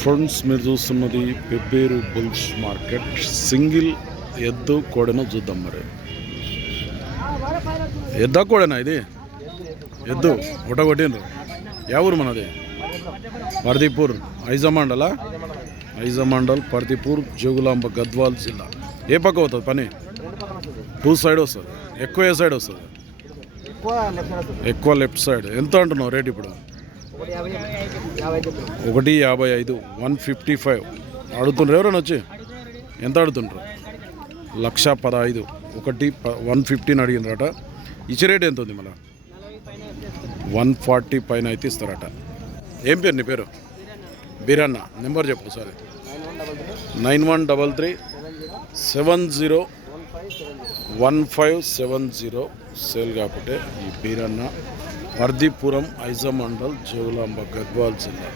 Friends మీరు చూస్తున్నది Pebbair bulls market. Single ఎద్దు కోడెను చూద్దాం. మరి ఎద్దా కోడెనా ఇది? ఎద్దు ఒకట కొట్టిండ్రు. యా ఊరు మనది? పర్దీపూర్ ఐజమండలా? ఐజమండల్ పర్దీపూర్ జోగులాంబ గద్వాల్ జిల్లా. ఏ పక్క అవుతుంది పని? టూ సైడ్ వస్తుంది. ఎక్కువ ఏ సైడ్ వస్తుంది? ఎక్కువ లెఫ్ట్ సైడ్. ఎంత అంటున్నావు రేట్ ఇప్పుడు? 155, 155 అడుగుతుండ్రు. ఎవరైనా వచ్చి ఎంత అడుగుతుండ్రు? 1,15,000. 115 అడిగినరట. ఇచ్చే రేట్ ఎంత ఉంది? మళ్ళీ 140 పైన అయితే ఇస్తారట. ఏం పేరు నీ పేరు? బీరన్న. నెంబర్ చెప్పు సరే. 9133701570. సేల్ కాకపోతే ఈ బీరన్న పర్దీపురం ఐజమండల్ జోగులాంబ గద్వాల్ జిల్లా.